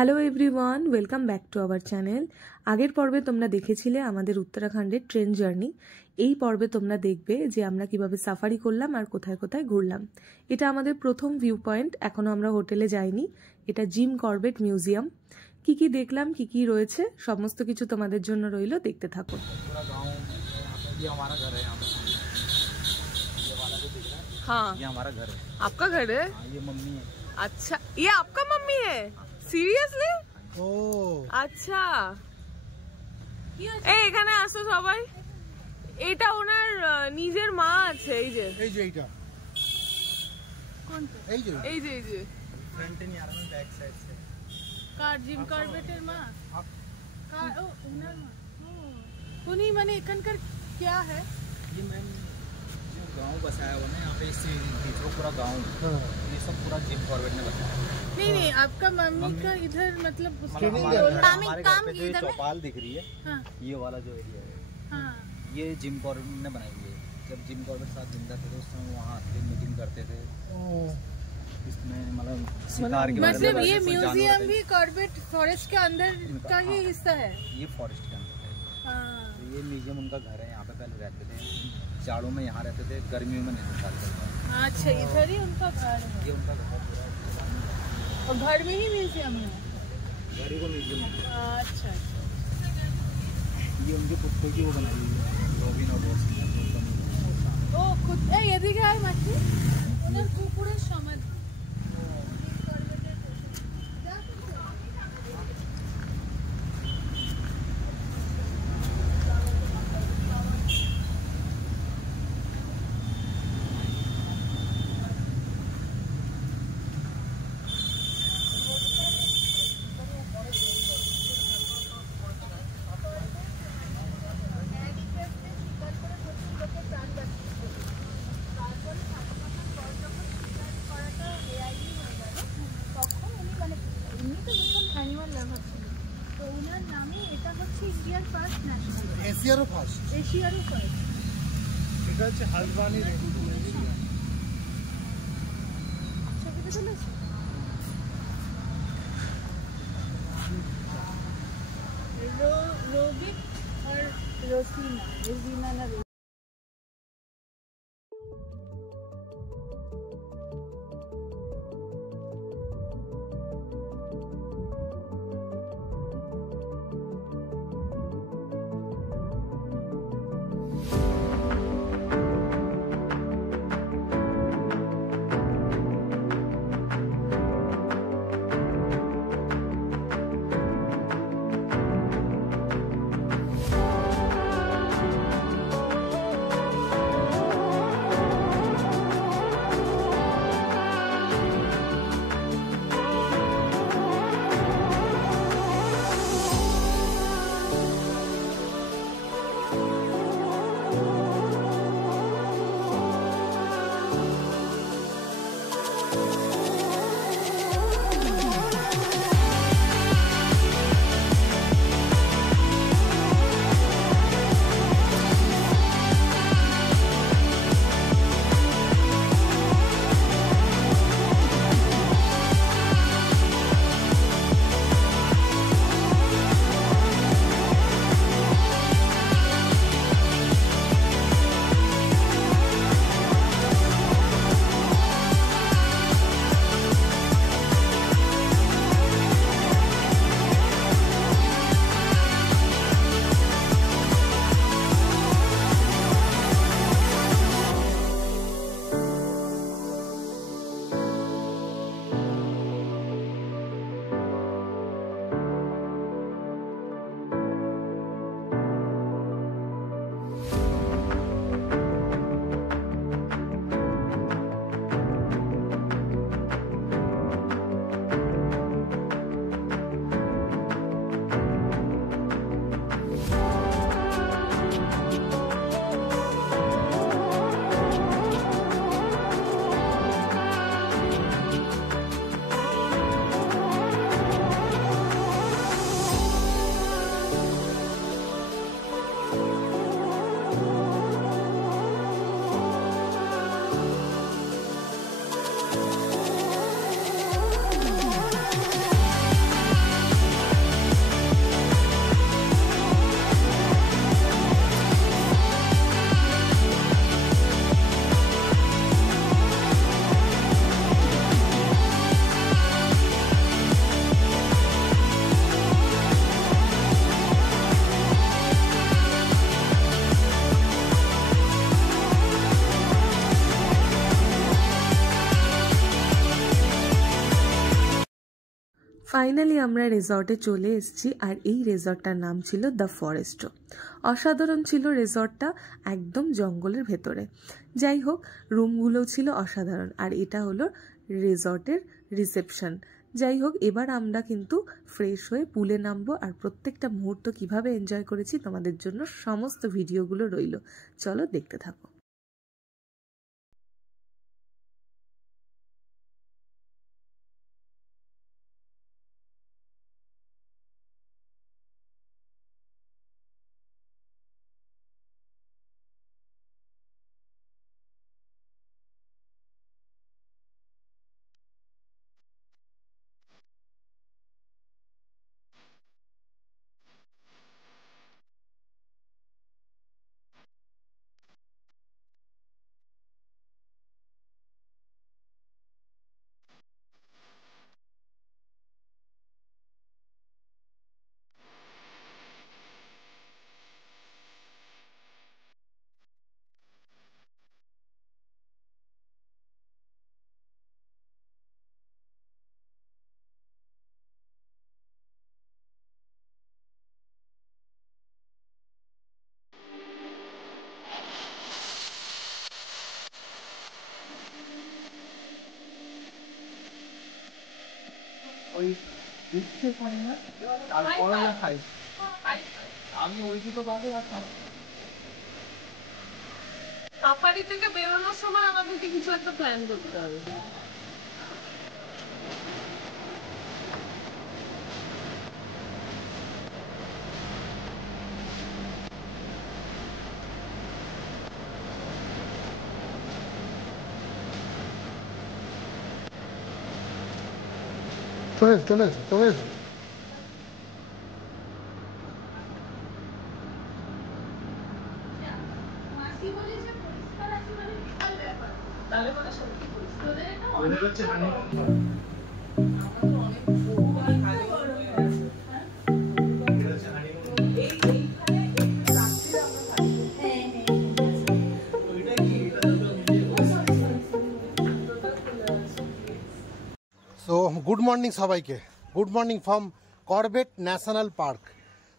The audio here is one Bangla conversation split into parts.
Hello everyone, welcome back to our channel. আগের পর্বে তোমরা দেখেছিলে আমাদের উত্তরাখণ্ডের ট্রেন জার্নি। এই পর্বে তোমরা দেখবে যে আমরা কিভাবে সাফারি করলাম আর কোথায় কোথায় ঘুরলাম। এটা আমাদের প্রথম ভিউ পয়েন্ট। এখনো আমরা হোটেলে যাইনি। এটা জিম করবেট মিউজিয়াম। কি কি দেখলাম, কি কি রয়েছে, সমস্ত কিছু তোমাদের জন্য রইল, দেখতে থাকো। हाँ, ये हमारा घर है। आपका घर है? ये मम्मी है। अच्छा, ये आपका मम्मी है? সিরিয়াসলি? ও আচ্ছা, এই এখানে আসো সবাই। এটা ওনার নিজের মা আছে। এই যে এইটা কোনটা? এই যে ফ্রন্টে নিয়ে আর ব্যাক সাইড से কার জিম করবেটের মা? কার? ও ওনার মা। উনি মানে এখানকার क्या है? ये मैम जो गांव बसाया हुआ ना यहाँ पे, इससे पूरा गांव, ये सब पूरा जिम कॉर्बेट ने बसाया। नहीं आपका मम्मी का इधर मतलब हमारे घर पे जो चौपाल दिख रही है, हाँ, ये वाला जो एरिया है, हाँ, ये जिम कॉर्बेट ने बनाई हुई है। जब जिम कॉर्बेट साथ जिंदा थे तो उस समय वहाँ आते मीटिंग करते थे। इसमें मतलब शिकार के मतलब ये म्यूजियम भी कॉर्बेट फॉरेस्ट के अंदर का ही हिस्सा है। ये फॉरेस्ट के अंदर है। हाँ, तो ये म्यूजियम उनका घर है। यहाँ पे पहले रहते थे, जाड़ों में यहाँ रहते थे, गर्मियों में नैनीताल करते हैं। अच्छा, इधर ही उनका घर है। ये उनका घर है पूरा, और घर में ही म्यूजियम है। घर को म्यूजियम है। अच्छा, ये उनके कुत्तों की वो बनाई हुई है, रॉबिन और बॉस की। ও খুদ এই এদিকে আয় মাছি, ওনার কুকুরের সমাধি। এশিয়ারও ফার্স্ট এটা হচ্ছে হালবানি রেইনবো এরিয়া। ছবিটা তুলেছ? रोबिक और रोजीना ना ফাইনালি আমরা রিসর্টে চলে এসেছি, আর এই রিসর্টটার নাম ছিল দ্য ফরেস্ট। অসাধারণ ছিল রিসর্টটা, একদম জঙ্গলের ভেতরে। যাই হোক, রুমগুলোও ছিল অসাধারণ, আর এটা হলো রিসর্টের রিসেপশন। যাই হোক, এবার আমরা কিন্তু ফ্রেশ হয়ে পুলে নামবো, আর প্রত্যেকটা মুহূর্ত কিভাবে এনজয় করেছি তোমাদের জন্য সমস্ত ভিডিওগুলো রইল। চলো দেখতে থাকো। ওই দিচ্ছে খাই না, তারপরে না খাই। আমি ওই দুটো বাদে আর খাই। সাফারি থেকে বেরোনোর সময় আমাদেরকে কিছু একটা প্ল্যান করতে হবে। চলে এসো। সো গুড মর্নিং সবাইকে, good morning from Corbett national park.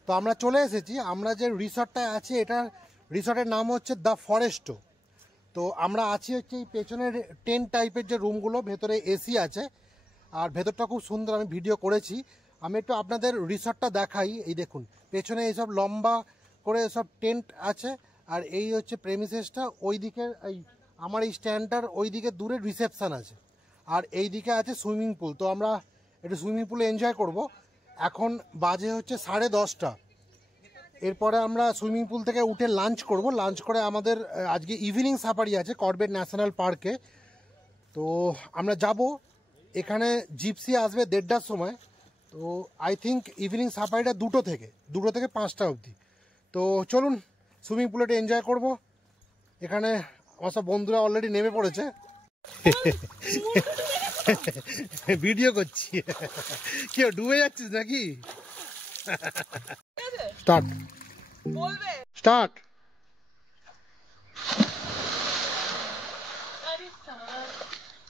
তো আমরা চলে এসেছি, আমরা যে রিসর্টটায় আছি এটার রিসর্টের নাম হচ্ছে দ্য ফরেস্টো। তো আমরা আছি হচ্ছে এই পেছনের টেন্ট টাইপের যে রুমগুলো, ভেতরে এসি আছে, আর ভেতরটা খুব সুন্দর, আমি ভিডিও করেছি। আমি একটু আপনাদের রিসর্টটা দেখাই। এই দেখুন পেছনে এইসব লম্বা করে সব টেন্ট আছে, আর এই হচ্ছে প্রেমিসেসটা। ওই দিকে এই আমার এই স্ট্যান্ডটার ওই দিকে দূরে রিসেপশন আছে, আর এই দিকে আছে সুইমিং পুল। তো আমরা একটু সুইমিং পুলে এনজয় করব। এখন বাজে হচ্ছে 10:30। এরপরে আমরা সুইমিং পুল থেকে উঠে লাঞ্চ করব। লাঞ্চ করে আমাদের আজকে ইভিনিং সাফারি আছে করবেট ন্যাশনাল পার্কে। তো আমরা যাব, এখানে জিপসি আসবে 1:30টার সময়। তো আই থিঙ্ক ইভিনিং সাফারিটা 2টো থেকে 5টা অবধি। তো চলুন সুইমিং পুলেটা এনজয় করব। এখানে আমার সব বন্ধুরা অলরেডি নেমে পড়েছে, ভিডিও করছি। কেউ ডুবে যাচ্ছিস নাকি? Start start.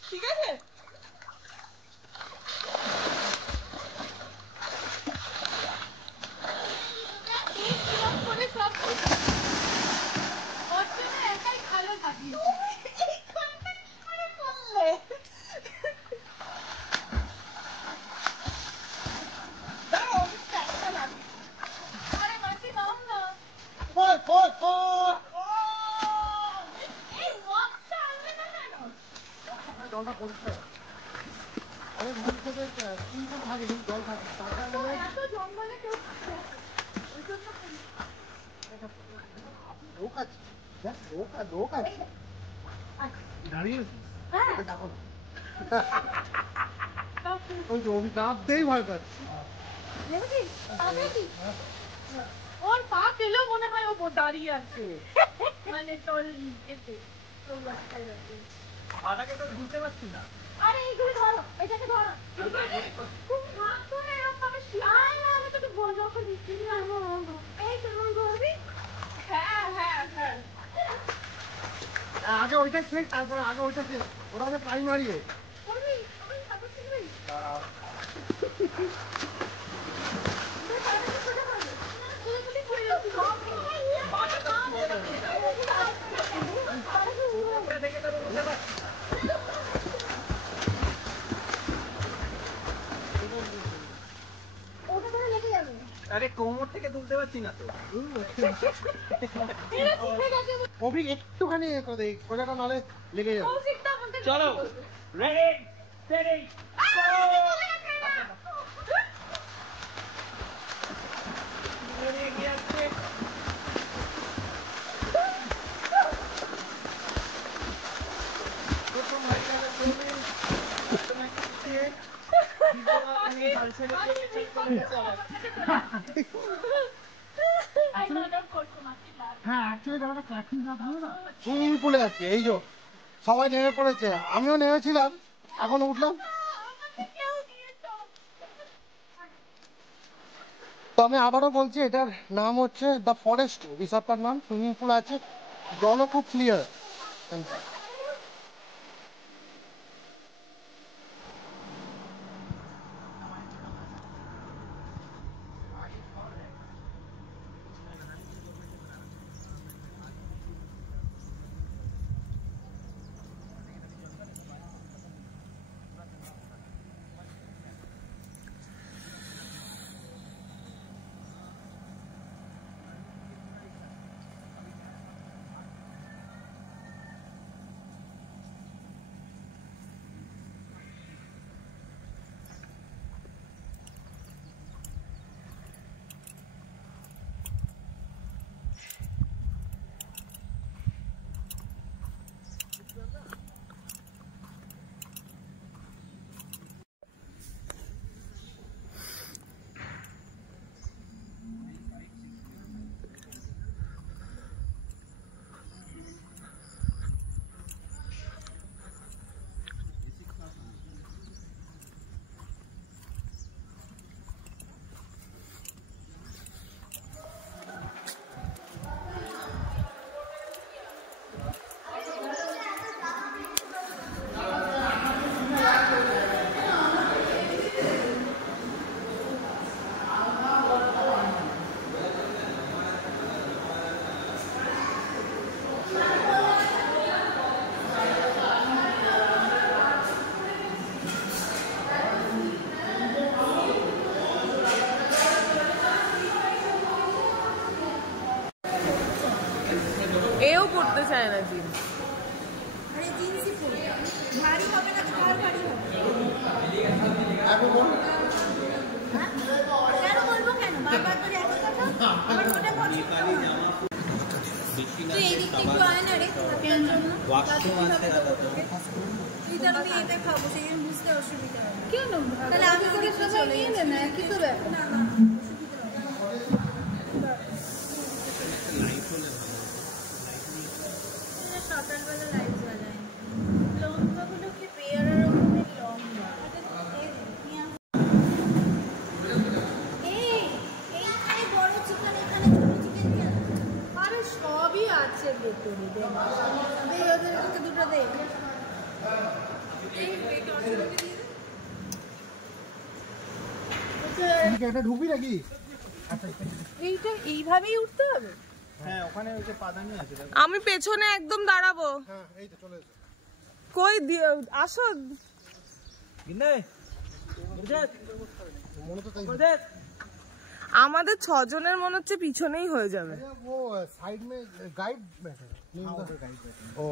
ঠিক আছে, একাই ভালো থাকি। জলটা পরিষ্কার, অনেক ভবিষ্যতে থাকে কিন্তু জল থাকে। এত জঙ্গলে কেউ থাকে, ওই জন্য লোক আছে, দেখ লোক আছে দাঁড়িয়ে ওই দাঁততেই ভয় পাচ্ছে। ওর পা পেলেও মনে হয় ও দাঁড়িয়ে আছে, মানে তোর এতে পাটাকে তো বুঝতে পারছি না। আরে এইগুলো ধরো, এটাকে ধরো, খুব ভাগ করে এরকম ভাবে শিয়াল না, আমি তোকে বলবো ওকে দিচ্ছি না। এই কেমন করবি? হ্যাঁ হ্যাঁ হ্যাঁ, আগে ওইটা শেখ, তারপরে আগে ওইটা শেখ। ওরা প্রাইমারি করবি? আমি সাপোর্ট করবি? আরে কোমর থেকে তুলতে পারছি না তো। অভিক একটুখানি সোজাটা নালে লেগে যাবে। চলো রেডি স্টেডি সুইমিং পুলে আছে, এই যে সবাই নেমে পড়েছে, আমিও নেমেছিলাম, এখন উঠলাম। তো আমি আবারও বলছি, এটার নাম হচ্ছে দ্য ফরেস্ট, রিসর্টটার নাম। সুইমিং পুল আছে, জলও খুব ক্লিয়ার। এও করতে চায় না জিম। আরে জিন্সই পরে ভারী হবে না, ঘর ভারী হবে। হ্যাঁ? কেন বলবো, কেন বারবার করে একই কথা? আমার ওটা পছন্দ। তুই এই দিক থেকে আয় না রে, কেন জন্য? তুই তো আমি এটা খাবো, সেই জন্য বুঝতে অসুবিধা হবে। কেন? তাহলে আমি করে সবাই নিয়ে নেন না, কি তো ব্যাপার? না না সকালবেলা লাইট জ্বালায়, লঙ্কাগুলো কি পেয়ারা রকমের লঙ্কা। এইখানে বড় চিকেন, এখানে ছোট চিকেন। আরে সবই আছে ভেতরে, দে ওদের কাছে দুটো দে। এটা ঢুকবি নাকি? এইটা এইভাবেই উঠতে হবে? হ্যাঁ, ওখানে ওই যে পাদানি আছে। আমি পেছনে একদম দাঁড়াবো। হ্যাঁ, এই তো চলে এসো। কই আসো। মনে তো তাই। আমাদের 6 জনের মনে হচ্ছে পিছনেই হয়ে যাবে। वो साइड में गाइड बैठे हैं। ओ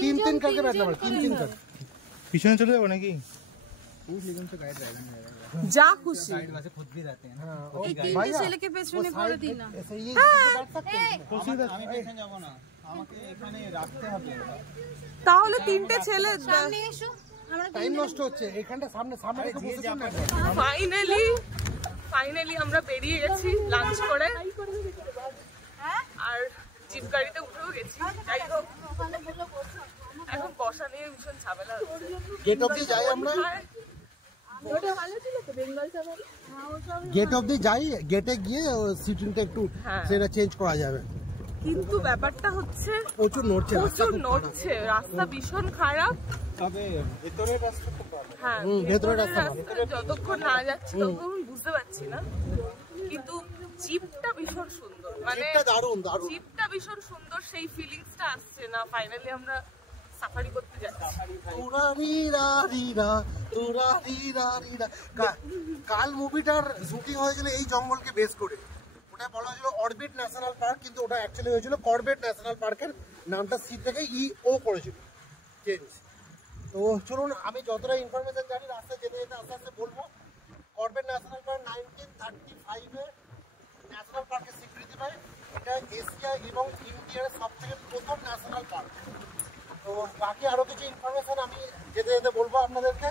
3 करके बैठना पड़ेगा, 3 कर। পিছনে চলে যাবো নাকি? যা খুশি। गाइड वैसे खुद भी रहते हैं ना। भाई ছেলেকে পেছনে পড়ে দিন না। ऐसे ये बैठ सकते हैं। আমি পেছনে যাব না, আমাকে এখানে রাখতে হবে। তাহলে 3টে ছেলে। সামনে এসো, আমরা টাইম নষ্ট হচ্ছে, এখানটা সামনে রেখে বসেছেন না। ফাইনালি আমরা বেরিয়ে গেছি লাঞ্চ করে, আর জিপ গাড়িতে উঠেও গেছি। যাই হোক, এখন বসা নিয়ে ভীষণ ঝামেলা হচ্ছে। গেট অবধি যাই আমরা, গেট অবধি যাই, গেটে গিয়ে সিটিংটা একটু সেটা চেঞ্জ করা যাবে। কিন্তু ব্যাপারটা হচ্ছে প্রচুর নড়ছে, রাস্তা ভীষণ খারাপ। তবে ভেতরের রাস্তা খুব ভালো। হ্যাঁ, ভেতরের রাস্তা যতক্ষণ না যাচ্ছি ততক্ষণ বুঝতে পারছি না, কিন্তু জিপটা ভীষণ সুন্দর, মানে জিপটা ভীষণ সুন্দর, সেই ফিলিংসটা আসছে না। ফাইনালি আমরা সাফারি করতে যাচ্ছি। কাল মুভিটার শুটিং হয়েছিল এই জঙ্গলকে বেস করে, ওটা বলা হয়েছিল অরবিট ন্যাশনাল পার্ক, কিন্তু ওটা অ্যাকচুয়ালি হয়েছিল করবেট ন্যাশনাল পার্কের নামটা সি থেকে ও করেছিল চেঞ্জ। তো চলুন, আমি যতটা ইনফরমেশন জানি রাস্তায় যেতে যেতে আস্তে আস্তে বলবো। করবেট ন্যাশনাল পার্ক 1935-এ ন্যাশনাল পার্কের স্বীকৃতি পায়। এটা এশিয়া এবং ইন্ডিয়ার সব থেকে প্রথম ন্যাশনাল পার্ক। তো বাকি আরও কিছু ইনফরমেশন আমি যেতে যেতে বলবো আপনাদেরকে,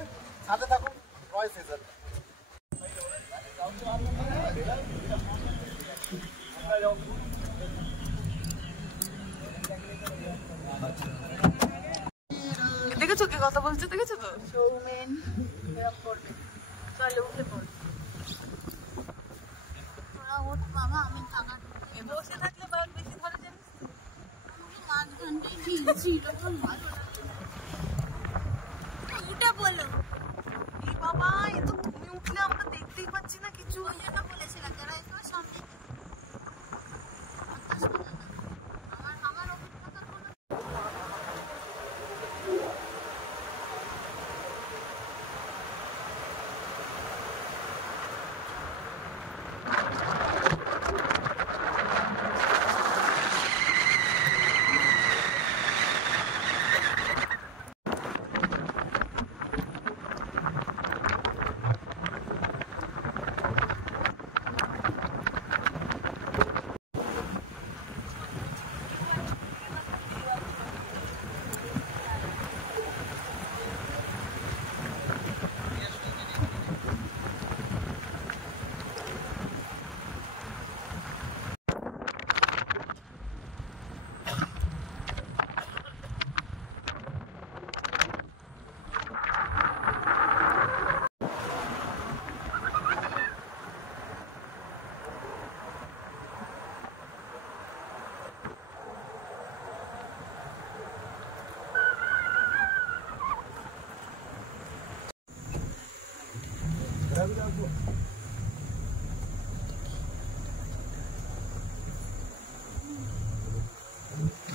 সাথে থাকুন রয় সিজন। দেখেছো কে কথা বলছে? দেখেছো তো? সৌমেন করবে, চলো উঠে পড়। তোরা ওঠ বাবা, আমি টাকা বসে থাকলে বাঘ বেশি ধরে, জানিস? মাঝখানটায় ঝিলছিল, ভালো লাগছে। উঠে বলো। এই বাবা, এ তো তুমি উঠলে আমরা দেখতেই পাচ্ছি না কিছু। ওই জন্য বলেছিলাম যারা এসে সামনে আমার অভিজ্ঞতা কোনো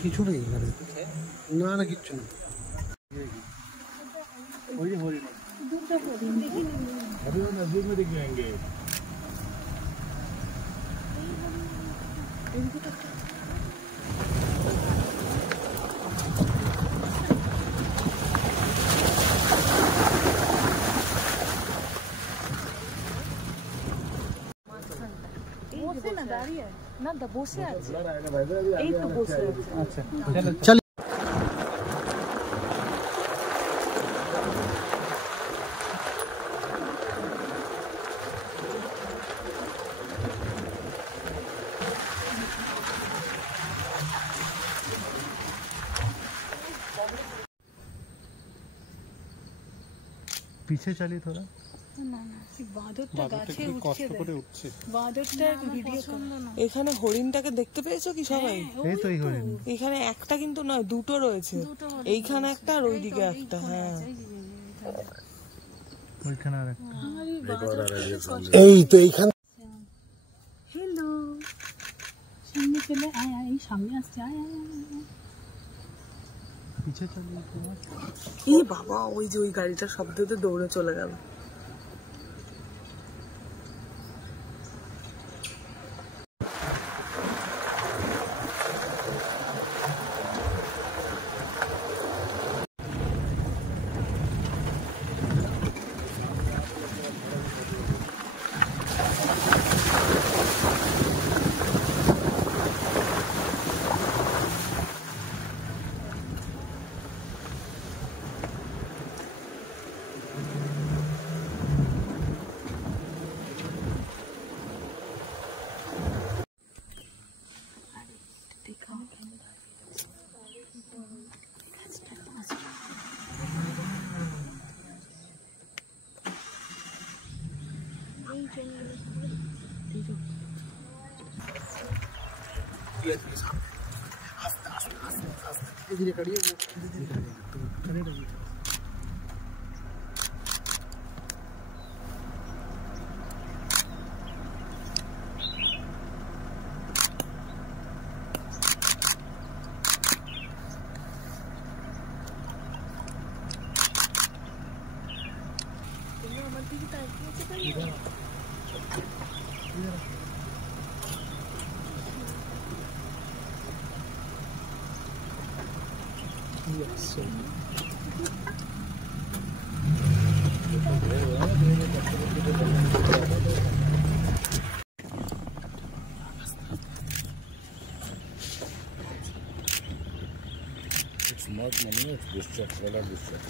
কিছু নেই এখানে, না না কিচ্ছু নেই। नजदीक में दिख जाएंगे। বসে না, দাঁড়িয়ে না, বসে আছে, এই তো বসে আছে। আচ্ছা চল। पीछे चली थोड़ा। এখানে হরিণটাকে দেখতে পেয়েছো কি সবাই? এই তো এই হরিণ। এখানে একটা কিন্তু নয়, দুটো রয়েছে, এইখানে একটা আর ওইদিকে একটা। হ্যাঁ, ওইখানে আর একটা। এই তো এইখানে। হ্যালো, সামনে চলে আয়, আয় সামনে আসছে, আয় আয় আয়। पीछे चली তোমার। এই বাবা, ওই যে ওই গাড়িটার শব্দতে দৌড়ে চলে গেল। धीरे करिए धीरे It's not money, it's distress, a lot of distress.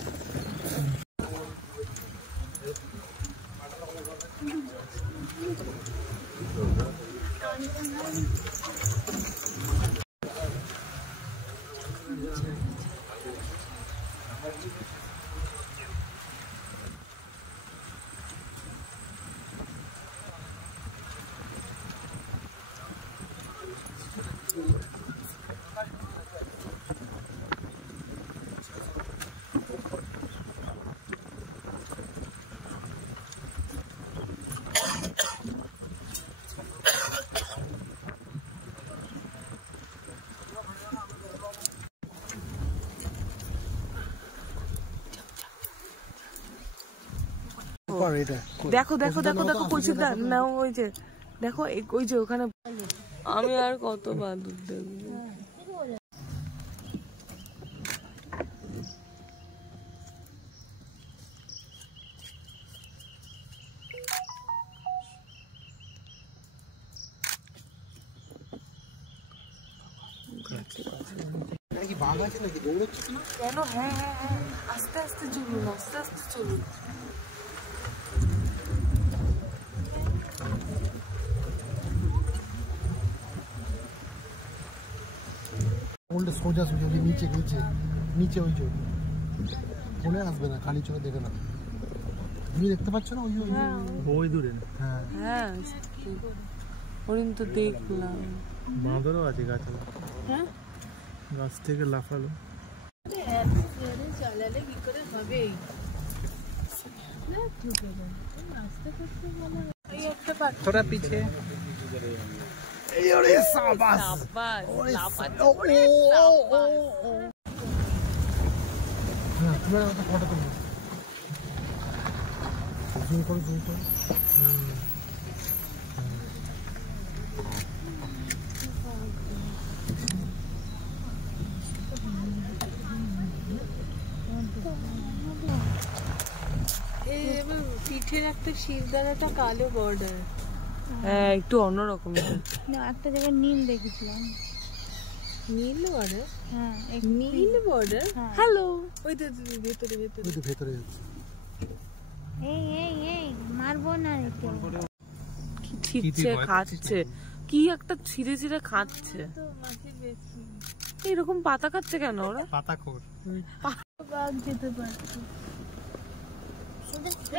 দেখো দেখো দেখো দেখো কলসিটা নাও, ওই যে দেখো ওই যে ওখানে। আমি আর কত বাদুর দেখবো। বাঘ আছে নাকি দৌড়চ্ছে কেন? হ্যাঁ হ্যাঁ হ্যাঁ, আস্তে আস্তে চলুন, আস্তে আস্তে চলুন। সোজা সোজা নিচে নিচে নিচে ওই চোখ চলে আসবে না, খালি চোখে দেখে না। তুমি দেখতে পাচ্ছ না? ওই দূরে। হ্যাঁ হ্যাঁ, হরিণ তো দেখলাম। বাঁদরও আছে গাছে। হ্যাঁ, গাছ থেকে লাফালো। চালালে কি করে হবে? थोड़ा पीछे। ফটো তুলবো, জুম করো জুম করো। পিঠের একটা শিরদাঁড়াটা কালো বর্ডার। হ্যাঁ, একটু অন্যরকম। না, একটা জায়গায় নীল দেখেছিলাম। নীল বর্ডার? হ্যাঁ, নীল বর্ডার। হ্যালো, ওই তো ভেতরে ভেতরে। ওই তো ভেতরে যাচ্ছে। এই এই এই মারবো না একে। কি ছিটছে খাচ্ছে, কি একটা ছিঁড়ে ছিঁড়ে খাচ্ছে। তো মাছের বেশি এরকম পাতা খাচ্ছে কেন ওরা? পাতাখোর। বাঘ যেতে পারছে।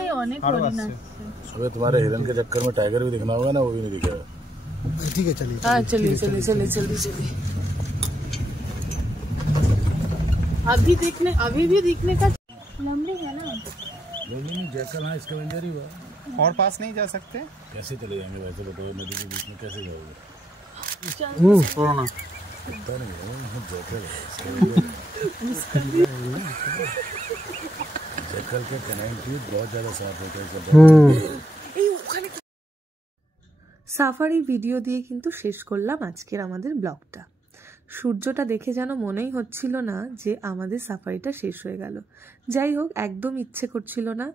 এই অনেক হরিণ আছে। सुबह तुम्हारे हिरन के चक्कर में टाइगर भी दिखना होगा ना, वो भी नहीं दिखेगा। ठीक है चलिए। हाँ चलिए चलिए चलिए चलिए चलिए। अभी भी दिखने का लंबे है ना। नहीं जैसा हाँ इसका वेंजर ही हुआ। और पास नहीं जा सकते? कैसे चले जाएंगे वैसे बताओ, नदी के बीच में कैसे जाओगे? कोरोना पता नहीं है, जैकल है जैकल के कैनाइन टीथ बहुत ज़्यादा साफ होता है। সাফারি ভিডিও দিয়ে কিন্তু শেষ করলাম আজকের আমাদের ব্লগটা। সূর্যটা দেখে যেন মনেই হচ্ছিল না যে আমাদের সাফারিটা শেষ হয়ে গেল। যাই হোক, একদম ইচ্ছে করছিল না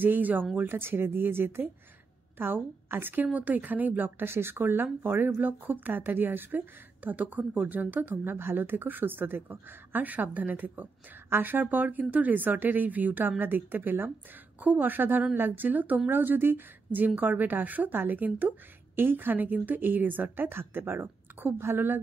যে এই জঙ্গলটা ছেড়ে দিয়ে যেতে। তাও আজকের মতো এখানেই ব্লগটা শেষ করলাম। পরের ব্লগ খুব তাড়াতাড়ি আসবে। ততক্ষণ পর্যন্ত তোমরা ভালো থেকো, সুস্থ থেকো আর সাবধানে থেকো। আসার পর কিন্তু রিসর্টের এই ভিউটা আমরা দেখতে পেলাম, খুব অসাধারণ লাগছিল। তোমরাও যদি জিম করবেট আসো তাহলে কিন্তু এইখানে কিন্তু এই রিসর্টটায় থাকতে পারো, খুব ভালো লাগবে।